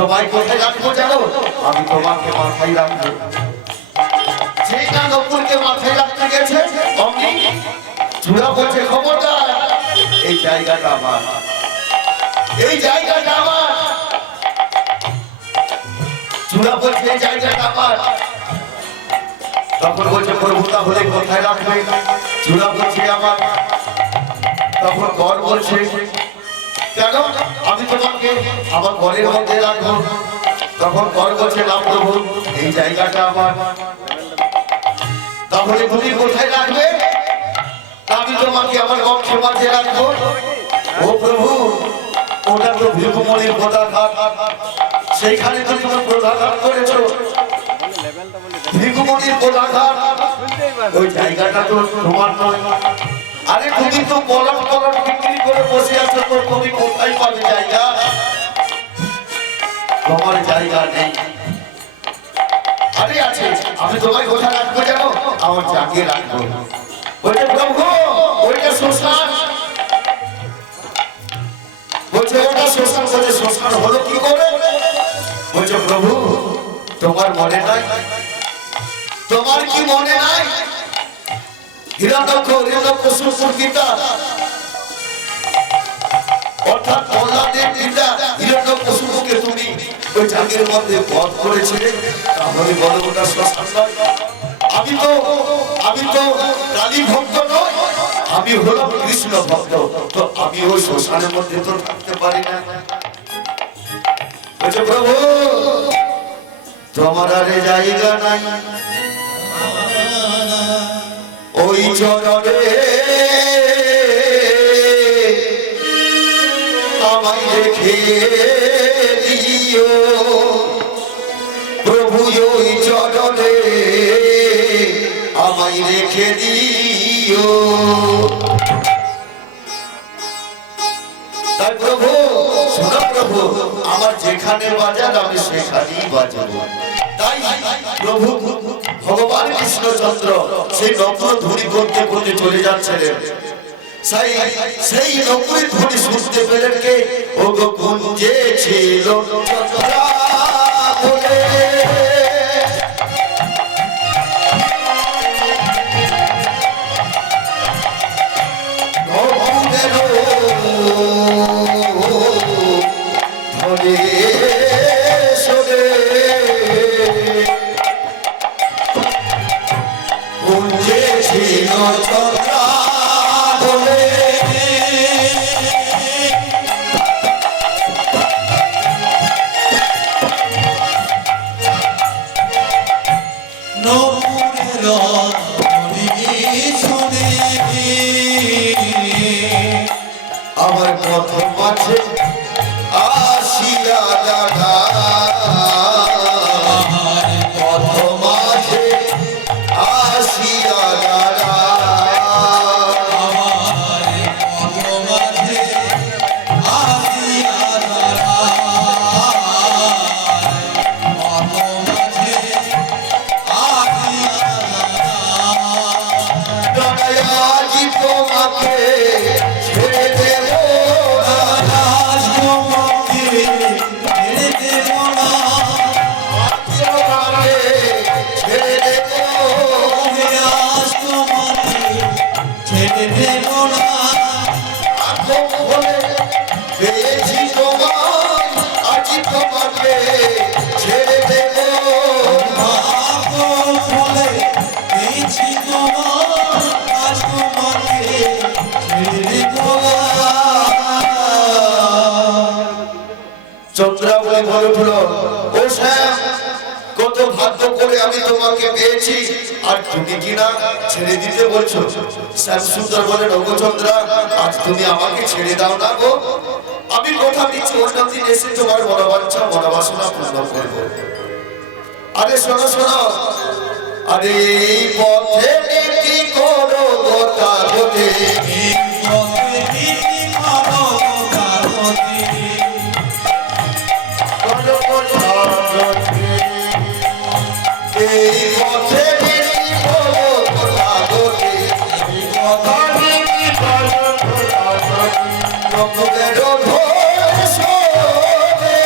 তোমায় কোথায় রাখবো জানো? আমি তোমাকে মাথায় রাখবো। সেই না নকুলকে মাথায় রাখতে গেছে অমনি চূড়া বলছে খবরদার, এই জায়গাটা আমার, এই জায়গাটা আমার। চূড়া বলছে এই জায়গাটা আমার। তখন বলছে প্রভু তাহলে কোথায় রাখবে? চূড়া বলছে আমার। তখন গড় বলছে কেন? আমি তোমাকে আমার ঘরের মধ্যে রাখবো। তখন গড় বলছে না প্রভু, এই জায়গাটা আমার। তাহলে তুমি কোথায় রাখবে? আমি তোমাকে আমার বক্ষে মাঝে রাখবো। ও প্রভু, ওটা তো ভিক্ষুমণির পদাঘাত, সেইখানে তুমি তোমার পদাঘাত করেছো। ভিক্ষুমণির পদাঘাত, ওই জায়গাটা তো তোমার নয়। আরে তুমি তো পলট পলট বিক্রি করে বসে আছো, তো তুমি কোথায় পাবে জায়গা? তোমার জায়গা নেই। আরে আছে, আমি তোমায় কোথায় রাখবো জানো? আমার জায়গায় রাখবো। বলছে প্রভু, ওইটা শ্মশান। বলছে ওটা শ্মশান। বলছে শ্মশান হলো কি করে? বলছে প্রভু, তোমার মনে নাই? তোমার কি মনে নাই? হিরণ্যকশিপুর গীতা, অর্থাৎ প্রহ্লাদের গীতা, হিরণ্যকশিপুকে তুমি ওই জাগের মধ্যে বধ করেছিলে। তাহলে বলো ওটা শ্মশান নয়? আমি তো কালী ভক্ত নয়, আমি হলাম কৃষ্ণ ভক্ত। তো আমি ওই শ্মশানের মধ্যে তো থাকতে পারি না। বলছে প্রভু, তোমার আরে জায়গা নাই ওই চরণে, আমায় রেখে দিও প্রভু, ওই চরণে আমায় রেখে দিও। তাই প্রভু, শোনো প্রভু, আমার যেখানে বাজার আমি সেখানেই বাজাবো। তাই প্রভু ভগবান কৃষ্ণচন্দ্র সেই নকুল ধ্বনি করতে করতে চলে যাচ্ছিলেন। সেই নকুল ধ্বনি শুনতে পেলেন কে? ও গো কুঞ্জে ছিল চন্দ্রা বলে, আমার প্রথম আছে আসিয়া দাদা, প্রথম আছে আসিয়া দাদা, প্রথম আছে আসিয়া দাদা, প্রথম আছে আসিয়া দাদা, আজি তোমাকে ছেড়ে দেব না, আজ তোমাকে ছেড়ে দেব না, তোমাকে ছেড়ে দেব, আজ তোমাকে ছেড়ে দেব না, এখন বলে পেয়েছি তোমায়, আজ তোমাকে ছেড়ে দেব, এখন বলে পেয়েছি তোমায়, আজ তোমাকে ছেড়ে দেব। চন্দ্রা বলে বলে উঠল, ও শ্যাম, কত ভাগ্য করে আমি তোমাকে পেয়েছি, আর তুমি কিনা ছেড়ে দিতে বলছো। শ্যাম সুন্দর বলে, ওগো চন্দ্রা, আজ তুমি আমাকে ছেড়ে দাও না গো, আমি কথা দিচ্ছি অন্যদিন এসে তোমার মনোবাঞ্ছা মনোবাসনা পূর্ণ করবো। আরে শোনো শোনো, আরে এই পথে নীতি করো গোটা গোটে, এই পথে নীতি করো গোটা গোটে, এই পথে নীতি করো গোটা গোটে, এই পথে নীতি করো গোটা গোটে, লোকের ধরে শোনে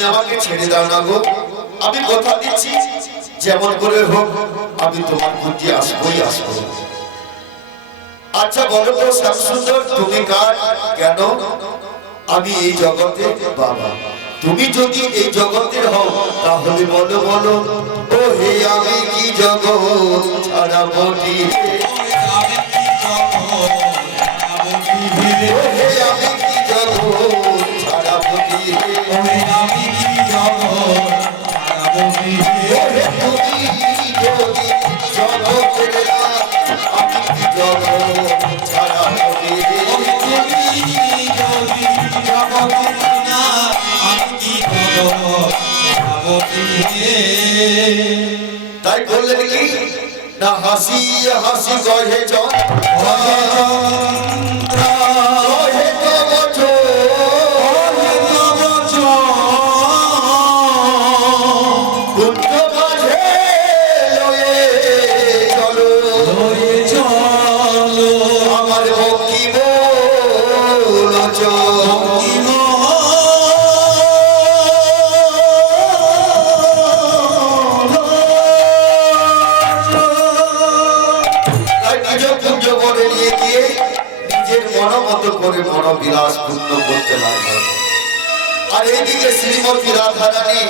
তুমি আমাকে ছেড়ে দাও না গো, আমি কথা দিচ্ছি যেমন করে হোক আমি তোমার প্রতি আসবোই আসবো। আচ্ছা বলো তো শ্যামসুন্দর তুমি কার, কেন? আমি এই জগতে বাবা, তুমি যদি এই জগতের হও তাহলে বলো বলো, ও হে আমি কি জগৎ ছাড়া বটি, ও হে আমি কি জগৎ ছাড়া বটি, ও হে আমি কি জগৎ ছাড়া বটি, ও হে তুমি যদি জগতের না, আমি কি জগৎ ছাড়া বটি, ও হে তুমি যদি জগতের না, আমি কি জগৎ ছাড়া বটি। তাই বললেন কি না, হাসি হাসি গহে চন্দ্রা, গহে তব কুঞ্জ মাঝে লয়ে চলো, লয়ে চলো আমার বঙ্কিম লোচন, করে মনোবিলাস পূর্ণ করতে লাগলো। আর এইদিকে শ্রীমতী রাধারানী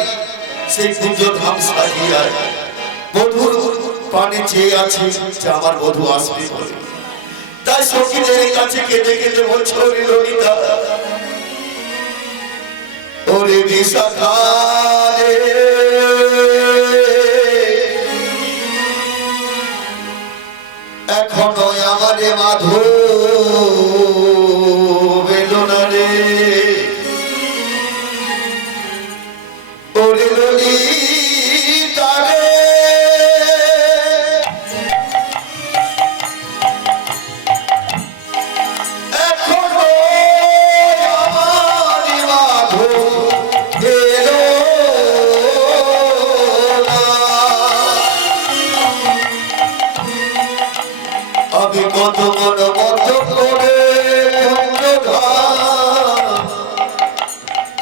সেই কুঞ্জ ধাম সাজিয়ে বধুর পানে চেয়ে আছে যে আমার বধূ আসবে বলে। তাই সখীদের কাছে কেঁদে কেঁদে বলছে, ওরে ললিতা, ওরে বিশাখা রে, এখনো আমারে মাধব এলো না রে, ওরে ললিতা রে, এখনো আমারে মাধব এলো না, আমি কত মন বদ্ধ করে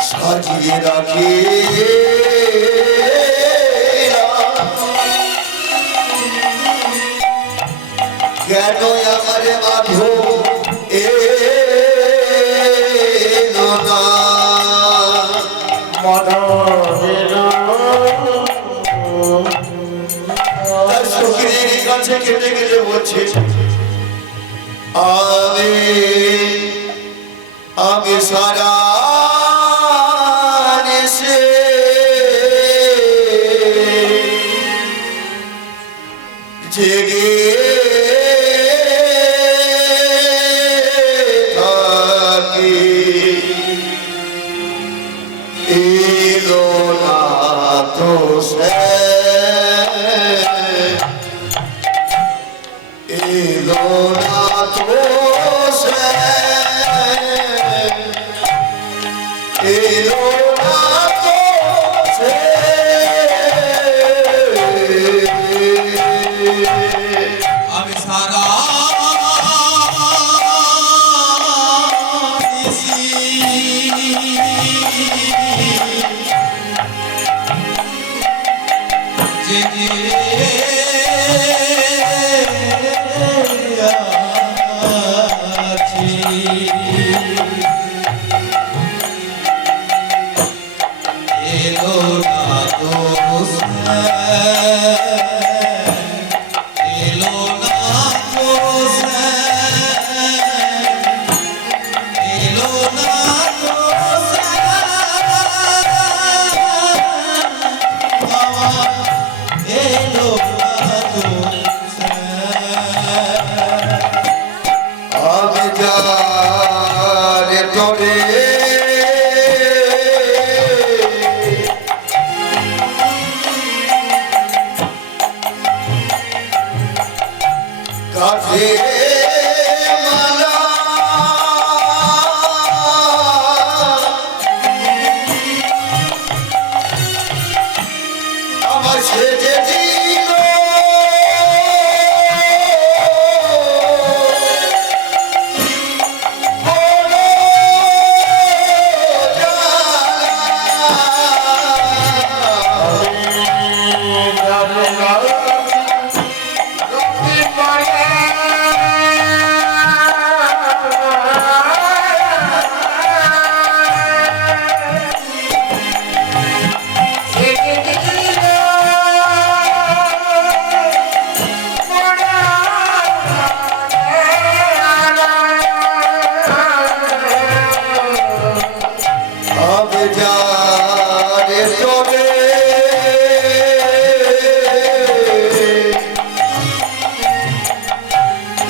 সাজিয়ে রাখি, কেন আমার মাধব এলো না, তার সখীর কাছে কেটে কেটে বলছে, আমি সারা নেশে জেগে থাকি, এলো না তো সে, এলো না তো সে, এলো না তো সে, আমি সারা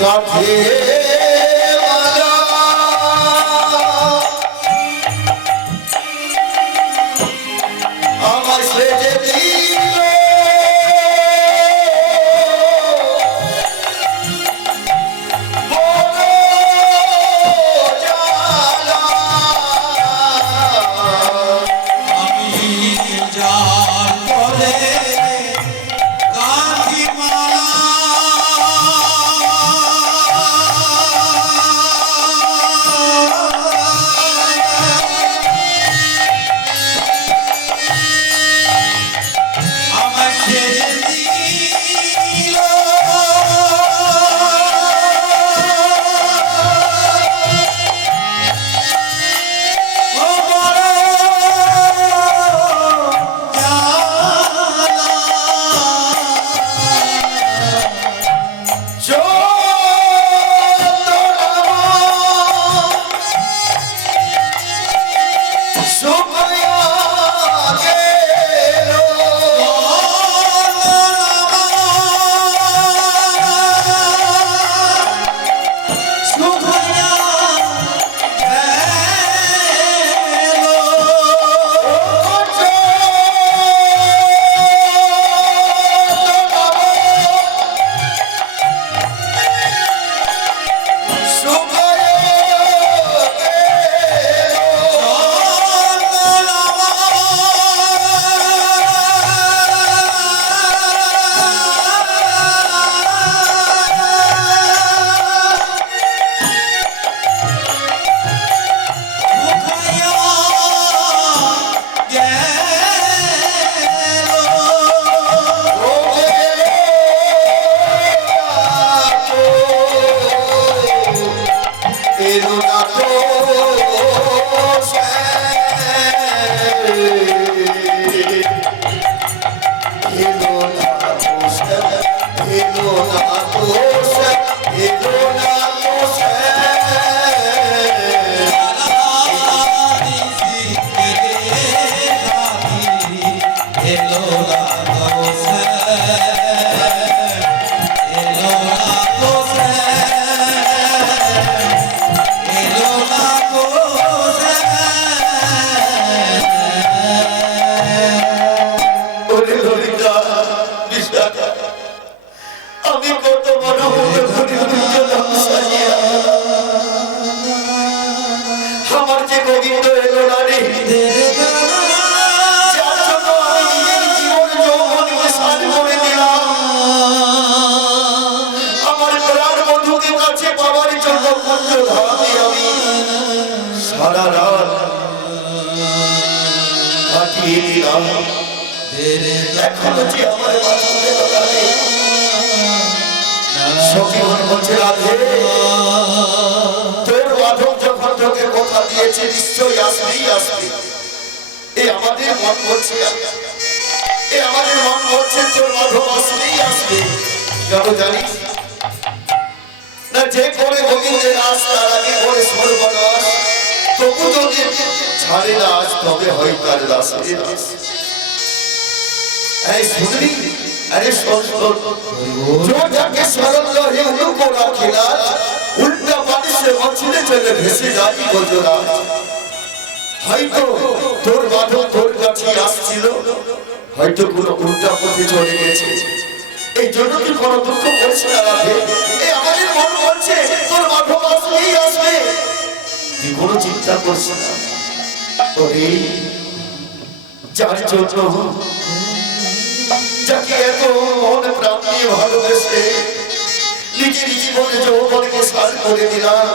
কাঁধে মালা আমার সেজে দিল বড় জ্বালা। আমি যার পরে কাঁধি মালা আমায় ছেড়ে দিল ও বড় আমি কত বড় হতে পারি আমার যে গোবিন্দ এলো না রে, যার জন্য আমি নিজের জীবন যৌবনকে সার করে দিলাম, আমার প্রাণ বন্ধুকে কাছে পাওয়ার জন্য পুণ্য ধামে আমি সারা রাত কাটিয়ে দিলাম। এখনো যে আমার বাঁচতে এলো না রে, সখী মনে বলছে রাধে তোর মাধব যখন তোকে কথা দিয়েছে নিশ্চয়ই আসবেই আসবে। আমাদের মন বলছে তোর মাধব আসবেই আসবে। কেন জানিস না, যে করে গোবিন্দের আস তার আগে করে সর্বনাশ, তবু যদি ছাড়ে না আজ তবে হয় তার রাসের রাস। এই শুনলি, अरे जो जाके सरल रहे उनको राखेला, उल्टा पानी से मछली चले भेसे जाती गोजरा। হয়তো তোর বাঁধব তোর কাছে আসছিল, হয়তো কোনো উল্টা পথে চলে গেছে, এই জন্য তুই কোনো দুঃখ করিস না রাধে। এই আমাদের মন বলছে তোর বাঁধব আসবেই আসবে, তুই কোনো চিন্তা করিস না। ওরে যার জন্য যাকে এত মন প্রাণ দিয়ে ভালোবেসে নিজের জীবনে যৌবনকে সার করে দিলাম,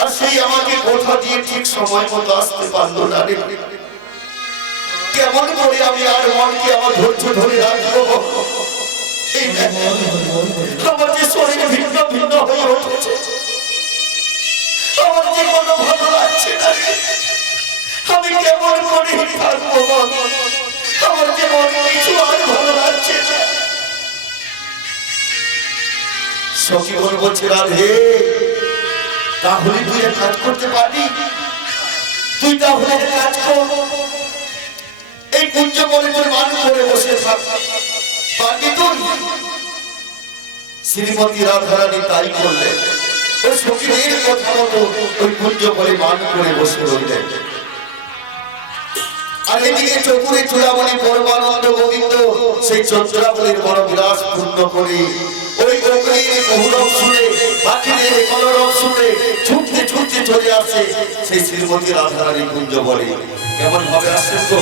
আর সেই আমাকে কথা দিয়ে ঠিক সময় মতো আসতে পারলো না রে। কেমন করে আমি আর মনকে আমার ধৈর্য ধরে রাখবো? আমার যে শরীর ভিন্ন ভিন্ন হয়ে উঠেছে, আমার যে কোনো ভালো লাগছে না, আমি কেমন করে থাকবো? আমার যে মনে কিছু আর ভালো লাগছে না। সখী বলছে রাধে তাহলে তুই এক কাজ করতে পারবি, তুই তাহলে এক কাজ কর, এই কুঞ্জ বলে তোর মান করে বসে থাক, পারবি তুই? শ্রীমতী রাধারানী তাই করলেন। ওই সখীদের কথা মতো ওই কুঞ্জ বলে মান করে বসে রইলেন। আর এদিকে চতুরে চূড়ামণি পরমানন্দ গোবিন্দ সেই চন্দ্রাবলীর বড় বিলাস পূর্ণ করে ওই অগ্নির বহুরব শুনে পাখিদের কলরব শুনে ছুটতে ছুটতে চলে আসে সেই শ্রীমতী রাধারানী কুঞ্জ বলে। কেমন ভাবে আসছেন তো?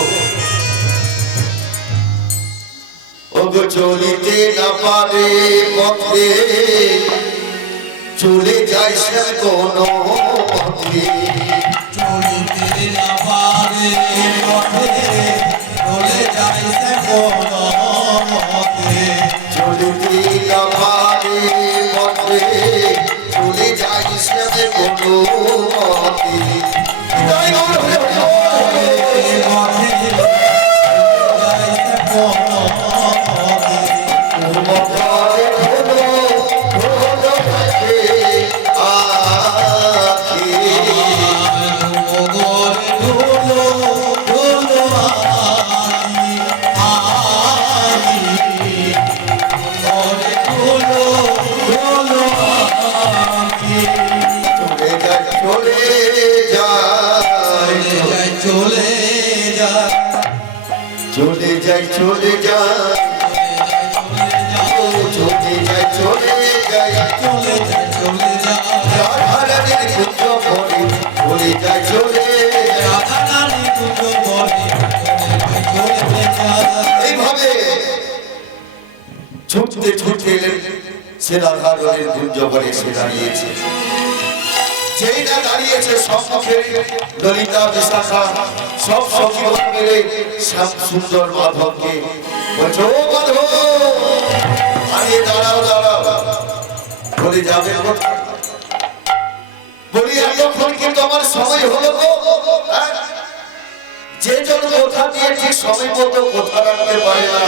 ওগো চলিতে না পারে পথে চলে যায় সে কোন পথে, চলিতে না পারে পথে চলে যায় সে কোন মতে। চলিতে না পারে পথে চলে যায় সে কোন পথে। তাই বলো, পথে পথে যায় সে কোন মতে। মমতায় ধনো ধনো থাকে আখি। মোগল ধুলো ধুলো আখি আখি। মোগল ধুলো ধুলো আখি। চলে যায় চলে যায় চলে যায় চলে যায় চলে যায় চলে যায় চলে যায় চলে যায় চলে যায় রাধারানীর কুঞ্জ পরে চলে যায় চলে যায়। রাধা রানী কুঞ্জ বনে চলে যায়। এইভাবে ছুটতে ছুটতে এলেন সে রাধারানীর কুঞ্জ পরে এসে দাঁড়িয়েছে। যেই না দাঁড়িয়েছে সম্মুখে ললিতা বিশাখা সব সখীগণ মিলে শ্যাম সুন্দর মাধবকে বলছে, ও মাধব আরে দাঁড়াও দাঁড়াও, বলে যাবে কোথায়? বলি এতক্ষণ কিন্তু আমার সময় হলো গো। হ্যাঁ? যে জন কথা দিয়ে ঠিক সময় মতো কথা রাখতে পারে না,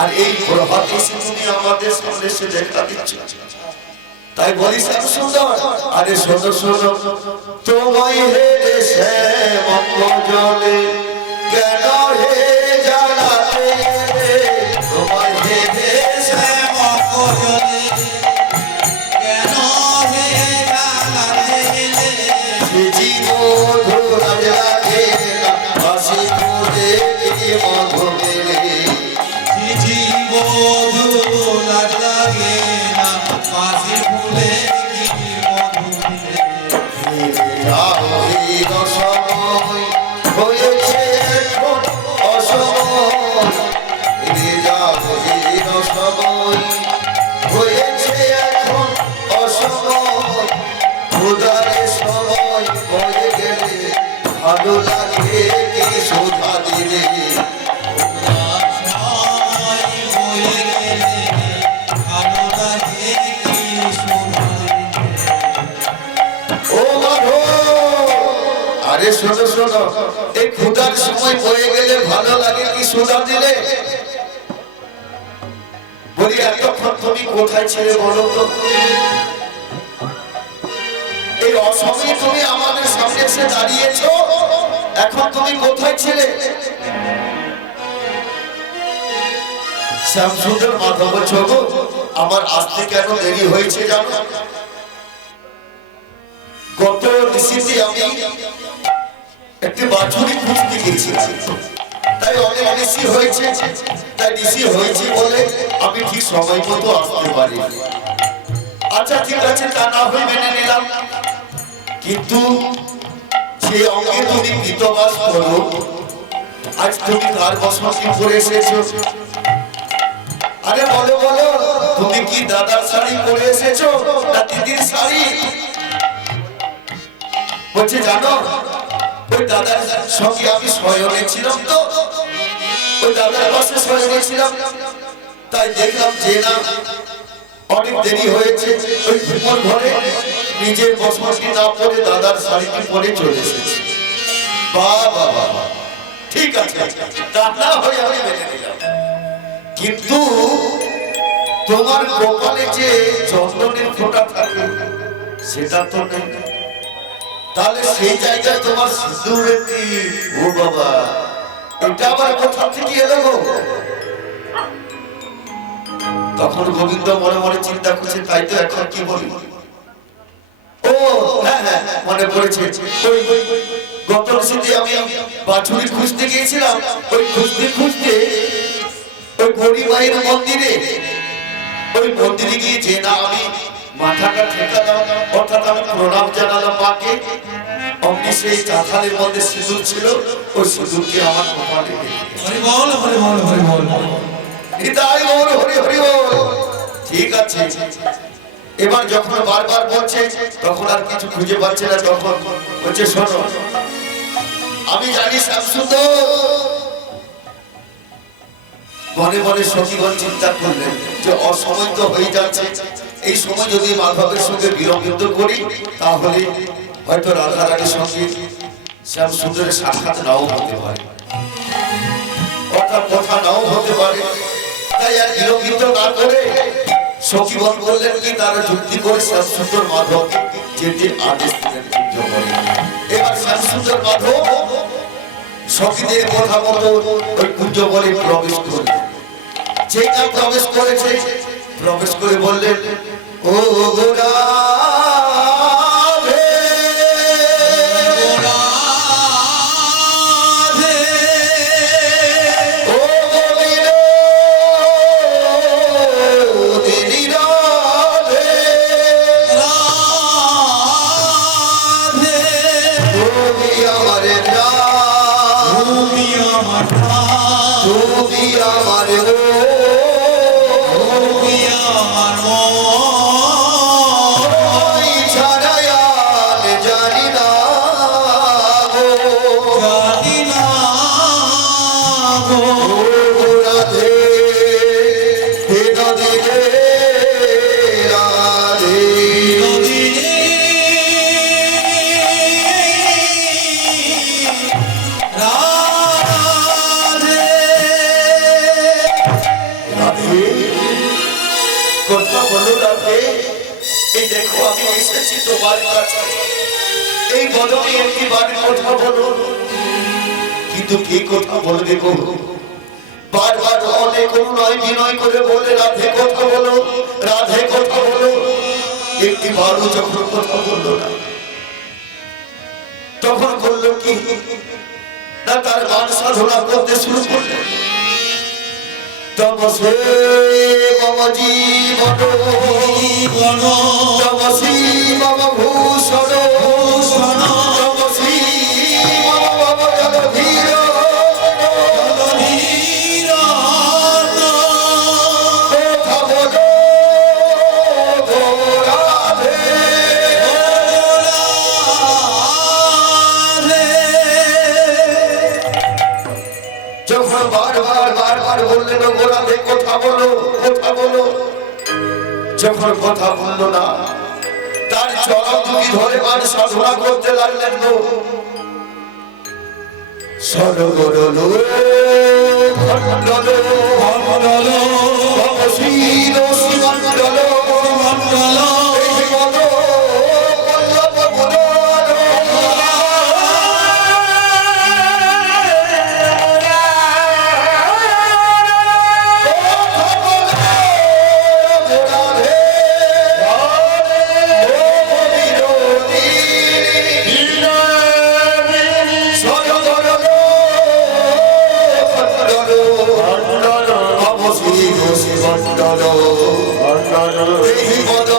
আর এই প্রভাতে এসে তুমি আমাদের সামনে এসে দেখা দিচ্ছ। তাই বলি শ্যাম সুন্দর, আরে শোনো শোনো, তোমায় হে দেশে মঙ্গলে কেন হে জানাতে এলে? তোমায় হে দেশে মঙ্গলে কেন হে জানাতে এলে? মধুর লাগে না হাসি মুখে কি মধু মেলে। জীব লাজ লাগে না বাসি ফুলে কি মধু মিলে। যাও এই রসময় হয়েছে এখন অসময়, ফিরে যাও এই রসময় হয়েছে এখন অসময়। খোদারে সময় বয়ে গেলে ভালো লাগে কি শোধা দিলে। সময় বয়ে গেলে ভালো লাগে কি শোভা দিলে। ও মাধব, আরে শোনো শোনো, এই ক্ষুধার সময় বয়ে গেলে ভালো লাগে কি সুধা দিলে? বলি এতক্ষণ তুমি কোথায় ছিলে বলো তো? এই অসময়ে তুমি আমাদের সামনে এসে দাঁড়িয়েছো, এখন তুমি কোথায় ছিলে? শ্যামসুন্দর মাধব বলছো, গো আমার আসতে কেন দেরি হয়েছে জানো? গত ঋষিতে আমি একটি বাছুরি খুঁজতে গেছিলাম, তাই অনেক ঋষি হয়েছে, তাই ঋষি হয়েছে বলে আমি ঠিক সময় মতো আসতে পারি। আচ্ছা ঠিক আছে, তা না হয়ে মেনে নিলাম, কিন্তু যে অঙ্গে তুমি কৃতবাস করো, আজ তুমি কার বসবাসী করে এসেছো? আরে বলো বলো, তুমি কি দাদার শাড়ি পরে এসেছো না দিদির শাড়ি? বলছে জানো, ওই দাদার সঙ্গে আমি শয়নে ছিলাম, তো ওই দাদার পাশে শয়নে ছিলাম, তাই দেখলাম যে না অনেক দেরি হয়েছে, ওই ঘুমোর ঘরে নিজের বসবাসী না পরে দাদার শাড়িটি পরে চলে এসেছি। বাবা বাবা, ঠিক আছে, তা না হয়ে আমি মেনে নিলাম, কিন্তু তোমার কপালে যে চন্দনের ফোঁটা থাকে সেটা তো নেই, তাহলে সেই জায়গায় তোমার সিঁদুরের কি? ও বাবা, এটা আবার কোথা থেকে এলো গো? তখন গোবিন্দ মনে মনে চিন্তা করছে, তাই তো এখন কি বলি। ও হ্যাঁ হ্যাঁ, মনে পড়েছে, ওই গত শীতে আমি বাছুরি খুঁজতে গিয়েছিলাম, ওই খুঁজতে খুঁজতে ওই গৌরী মায়ের মন্দিরে, ওই মন্দিরে গিয়ে যে না আমি মাথাটা ঠেকালাম, অর্থাৎ আমি প্রণাম জানালাম মাকে, অমনি সেই চাঁথালের মধ্যে সিঁদুর ছিল, ওই সিঁদুরকে আমার কপালে হরি বল হরি বল হরি বল। হৃদয় বল হরি হরি বল। ঠিক আছে, এবার যখন বারবার বলছে তখন আর কিছু খুঁজে পাচ্ছে না, তখন বলছে শোনো, আমি জানি শ্যামসুন্দর। মনে মনে সখীগণ চিন্তা করলেন যে অসময় তো হয়ে যাচ্ছে, এই সময় যদি মাধবের সঙ্গে বিলম্বিত করি তাহলে হয়তো রাধারানীর সঙ্গে শ্যামসুন্দরের সাক্ষাৎ নাও হতে পারে, অর্থাৎ কথা নাও হতে পারে। তাই আর বিলম্বিত না করে সখীগণ বললেন কি তারা যুক্তি করে শ্যামসুন্দর মাধব যেতে আদেশ দিলেন কুঞ্জবনে। এবার শ্যামসুন্দর মাধব সখীদের কথা মতো ওই কুঞ্জবনে প্রবেশ করলেন। যেটা প্রবেশ করেছে, প্রবেশ করে বললেন, ও গোরা কথা বলো রাধে, এই দেখো আমি এসেছি তোমার কাছে, এই বদনে একটি বাড়ির কথা বলো, কিন্তু কি কথা বলবে গো? বারবার অনেক অনুনয় বিনয় করে বলে রাধে কথা বলো, রাধে কথা বলো, একটি বারও যখন কথা বললো না, তখন বললো কি না তার গান সাধনা করতে শুরু করলেন। তমসে মম জীবন তমসি মম ভূষণ তমসি মম মম জলধীর কথা বলো রাধে। যখন বারবার বললেন ও রাধে কথা বলো কথা বলো, যখন কথা বললো না তার চরম দুটি ধরে মান সাধনা করতে লাগলেন গো। সরগরল মণ্ডল মণ্ডল ভবশীল শ্রীমণ্ডল মণ্ডল এই বল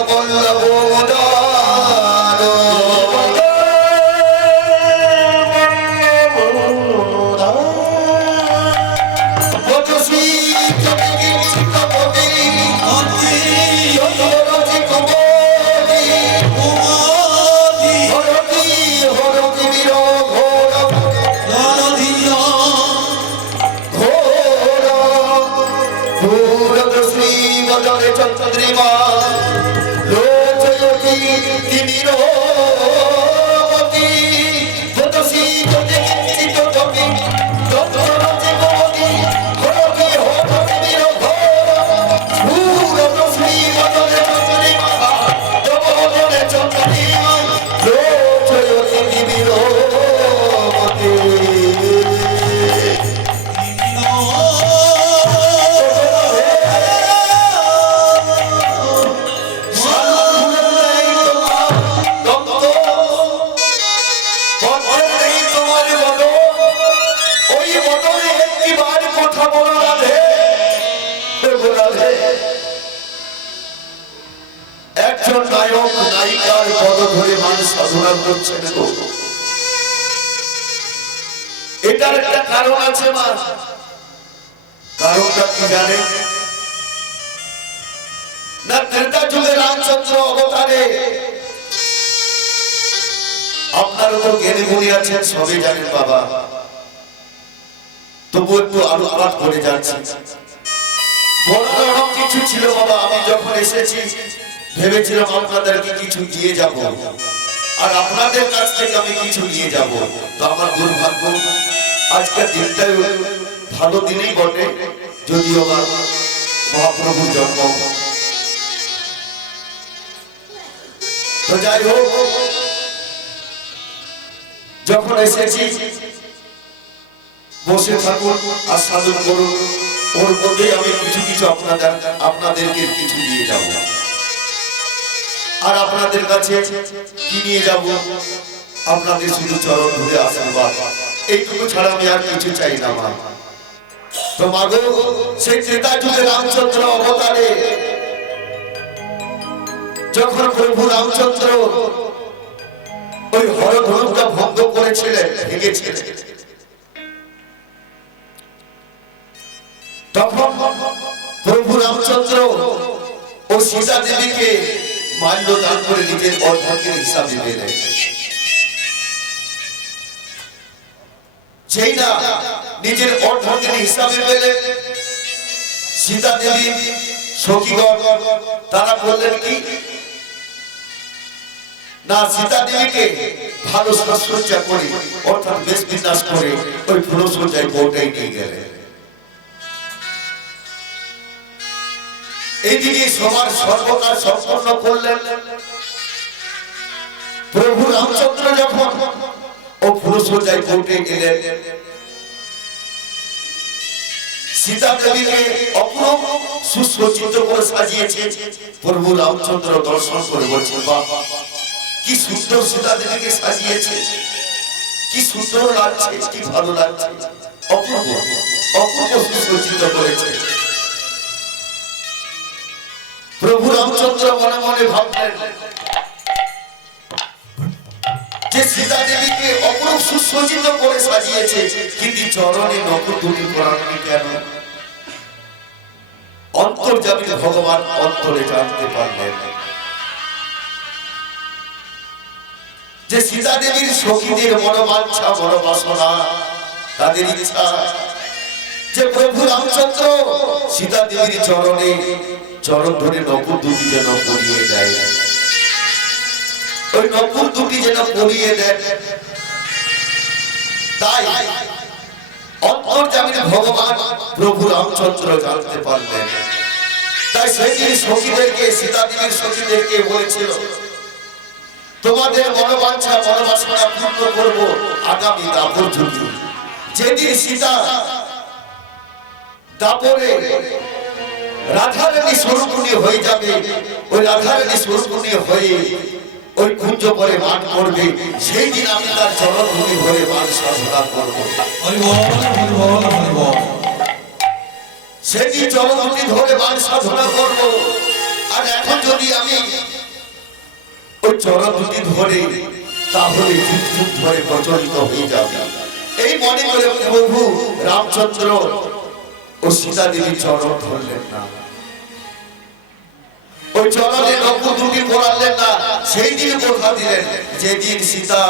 বল্লভ গুণর চন্দ্রিমা লোচয়তি তিমিরবতী বদসি বদে চিত কবি ততরতে কবি হরতি হরতি বিরহ সুরত শ্রী বদনে চন্দ্রিমা তবদনে চন্দ্রিমা লোচয়তি তিমিরবতী। ধরে মানুষ সাধনা করছেন গো। এটার একটা কারণ আছে মা। কারণটা কি জানে না? ত্রেতা যুগে রামচন্দ্র অবতারে, আপনারও তো জ্ঞানী গুণী আছেন, সবই জানেন বাবা, তবু একটু আলোকপাত করে যাচ্ছে। বলার অনেক কিছু ছিল বাবা। আমি যখন এসেছি ভেবেছিলাম আপনাদেরকে কিছু দিয়ে যাব, আর আপনাদের কাছ থেকে আমি কিছু নিয়ে যাব। তো আমার দুর্ভাগ্য, আজকের দিনটাই ভালো দিনই বটে, যদিও আমার মহাপ্রভুর জন্ম। তো যাই হোক, যখন এসেছি বসে থাকুন আর সাধন করুন, ওর মধ্যে আমি কিছু কিছু আপনাদেরকে কিছু দিয়ে যাব। আর আপনাদের কাছে কি নিয়ে যাব? আপনাদের শুধু চরণ ধরে আশীর্বাদ, এইটুকু ছাড়া আমি আর কিছু চাই না মা। তো মাগো, সেই ত্রেতা যুগে রামচন্দ্র অবতারে যখন প্রভু রামচন্দ্র ওই হরধনুটা ভঙ্গ করেছিলেন, ভেঙেছিলেন, তখন প্রভু রামচন্দ্র ও সীতা দেবীকে মাল্য দান করে নিজের অর্ধেকের হিসাবে দিলেন। যেই না নিজের অর্ধেকের হিসাবে পেলেন, সীতা দেবী সখীগণ তারা বললেন কি না, সীতা দেবীকে ভালো সাজসজ্জা করে অর্থাৎ বেশ বিন্যাস করে ওই ফুলসজ্জায় বউটাই নিয়ে গেলেন। এইদিকে সবার সর্বকাজ সম্পন্ন করলেন। প্রভু রামচন্দ্র যখন ও ফুলসজ্জায় বউটে গেলেন, সীতা দেবীকে অপূর্ব সুসজ্জিত করে সাজিয়েছে। প্রভু রামচন্দ্র দর্শন করে বলছেন, বাবা কি সুন্দর সীতা দেবীকে সাজিয়েছে, কি সুন্দর লাগছে, কি ভালো লাগছে, অপূর্ব অপূর্ব সুসজ্জিত করেছে। প্রভু রামচন্দ্র মনে মনে ভাবলেন যে সীতা দেবীকে অপূর্ব সুসজ্জিত করে সাজিয়েছে, কিন্তু চরণে নকুর দুটি পরানি কেন? অন্তর্যামী ভগবান অন্তরে জানতে পারলেন যে সীতা দেবীর সখীদের মনোবাঞ্ছা মনোবাসনা, তাদের ইচ্ছা যে প্রভু রামচন্দ্র সীতা দেবীর চরণে চরণ ধরে নকুর দুটি যেন পরিয়ে দেয়, ওই নকুর দুটি যেন পরিয়ে দেন। তাই অন্তর্যামী ভগবান প্রভু রামচন্দ্র জানতে পারলেন। তাই সেই সখীদেরকে, সীতা দেবীর সখীদেরকে বলেছিল, তোমাদের মনোবাঞ্ছা মনোবাসনা পূর্ণ করব আগামী দাপর যুগে। যেদিন সীতা দাপরে রাধারানী স্বরূপিণী হয়ে যাবে, ওই রাধারানী স্বরূপিণী হয়ে ওই কুঞ্জ পরে মান করবে, সেই দিন আমি তার চরণ ধরে ধরে মান সাধনা করবো। সেদিন চরণ ধরে মান সাধনা করবো। আর এখন যদি আমি ওই চরণ ধরে, তাহলে যুগ যুগ ধরে প্রচলিত হয়ে যাবে। এই মনে করে প্রভু রামচন্দ্র ও সীতা দেবী চরণ ধরলেন না, ওই চরণে নকুর দুটি পরালেন না। সেই দিন কথা দিলেন, যেদিন সীতা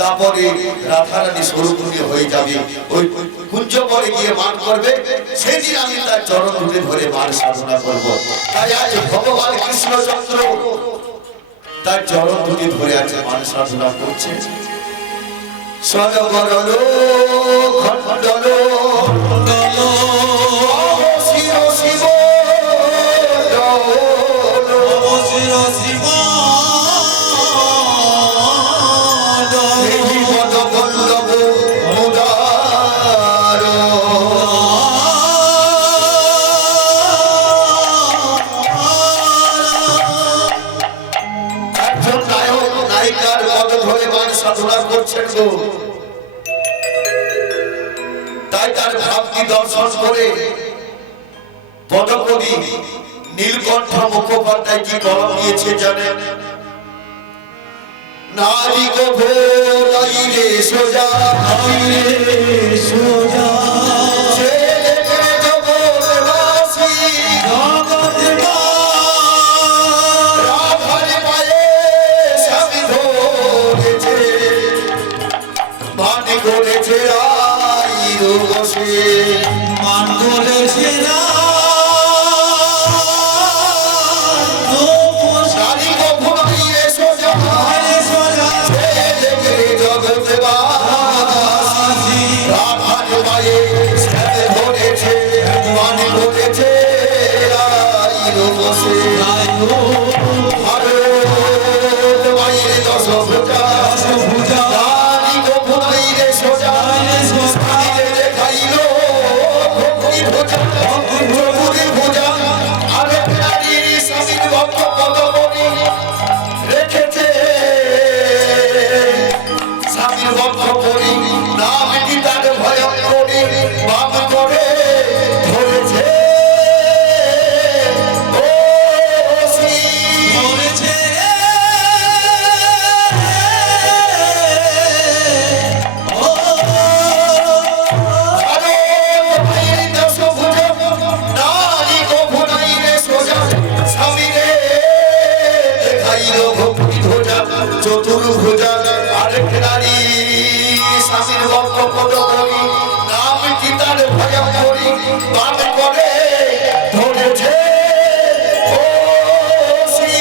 তারপরে রাধারানী স্বরূপিণী হয়ে যাবে, ওই কুঞ্জ পরে গিয়ে মান করবে, সেই দিন আমি তার চরণ দুটি ধরে মান সাধনা করব। তাই আজ ভগবান কৃষ্ণচন্দ্র তার চরণ দুটি ধরে আছে, মান সাধনা করছে। সনগরল খণ্ডল শির শিব সাধনা করছেন গো। তাই তার ভাবটি দর্শন করে পদকবি নীলকণ্ঠ মুখোপাধ্যায় কি কলম দিয়েছে জানেন? নারী গো ভোলাইলে সোজা সোজা ছেলেকে জগৎবাসী রাধার পায়ে স্বামী ধরেছে মান করেছে রাইর বসে মান করেছে নারী গো ভোলাইলে সোজা ছেলেকে জগৎবাসী রাধার পায়ে স্বামী ধরেছে মান করেছে রাইর বসে ভারত মায়ের দশ ভোটা নারী গো ভোলাইলে সোজা স্বামীকে দেখাইলো ভক্তি ভোজা চতুরে ভোজা আর নারী স্বামীর ভক্ত পদমণি রেখেছে স্বামীর ভক্ত করি নাম কি তার ভয় করি বাম করে ধরেছে ও শ্রী চতুর্ভুজা আরেক নারী স্বামীর ভক্ত পদ করি নাম কি তার ভয় করি বাম করে ধরেছে ও শ্রী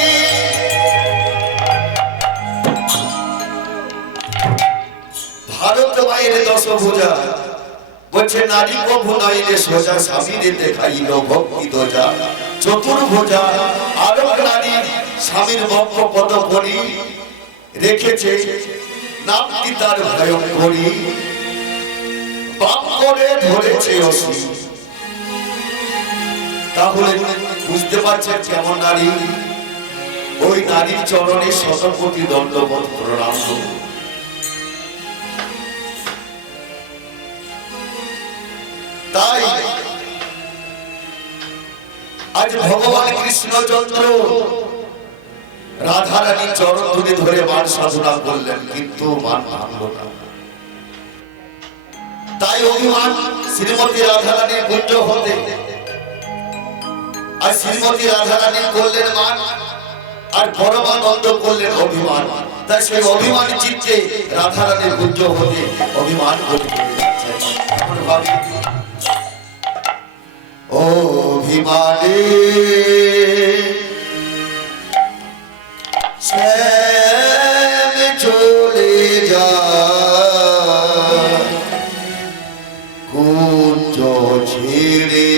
ভারত মায়ের দশভুজা বলছে নারী কভু নাইলে সোজা স্বামীরে দেখাইল ভক্তি দোজা চতুর্ভুজা আরো নারী স্বামীর বক্ষ পদ করি রেখেছে নামটি তার ভয় করি বাম করে ধরেছে অসুর তাহলে বুঝতে পারছেন কেমন নারী ওই নারীর চরণে শতকোটি দণ্ডবত প্রণাম তাই আজ ভগবান কৃষ্ণচন্দ্র রাধারানীর চরণ ধরে ধরে মান সাধনা করলেন কিন্তু মান ভাঙল না তাই অভিমান শ্রীমতী রাধারানীর পুত্র হতে আর শ্রীমতী রাধারানীর করলেন মান আর পরমানন্দ করলেন অভিমান তাই সেই অভিমান চিত্তে রাধারানীর পুত্র হতে অভিমান করতে ভাবি অভিমানে শ্যাম চলে যায় কুঞ্জ ছেড়ে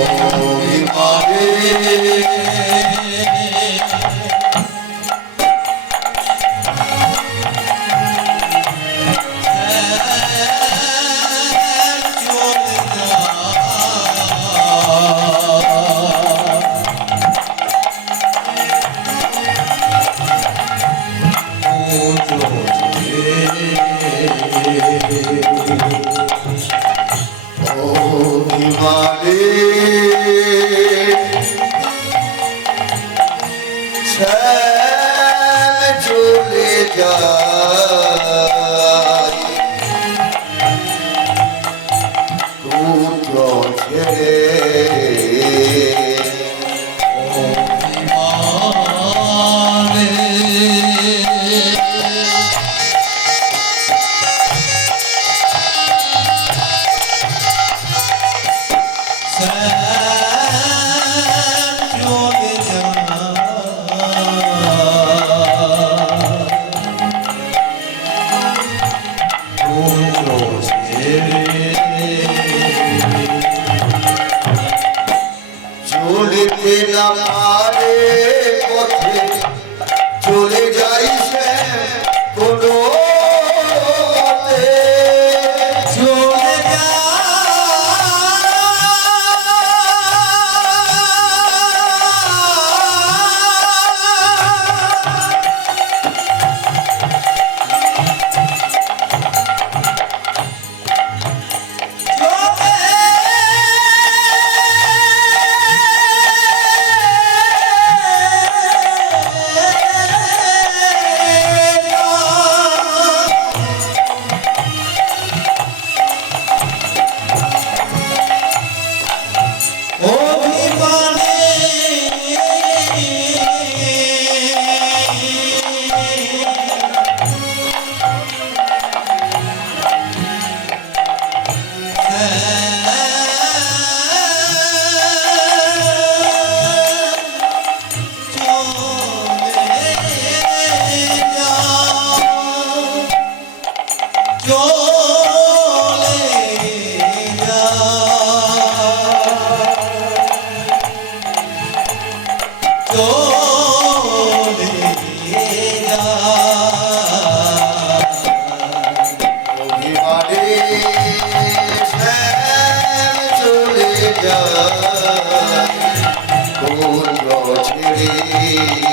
অভিমানে অভিমানে শ্যাম চলে যায় পুত্র ছেড়ে চলতে না পারে পথে চলে যাই সে কোনো মতে চলে যা যায় কুঞ্জ ছেড়ে